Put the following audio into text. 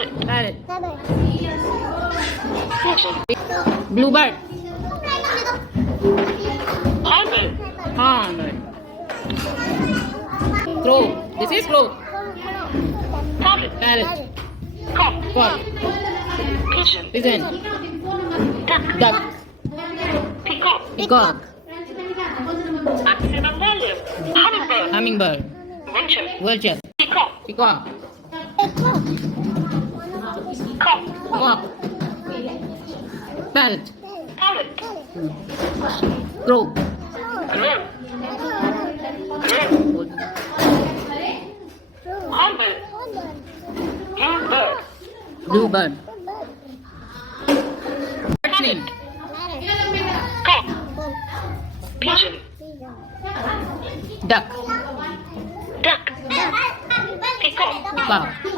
Parrot. Pigeon. Bluebird. Hornbill. Hornbill. Crow. This is crow. Parrot. Parrot. Cock. Cock. Pigeon. Pigeon. Duck. Duck. Peacock. Peacock. Maximum value. Hummingbird. Hummingbird. Vulture. Vulture. Peacock. Peacock. Cock. Cock. Parrot. Parrot. Crow. Crow. Hornbill. Bluebird. Bluebird. Bird's name. Cock. Pigeon. Duck. Duck. Peacock. Peacock.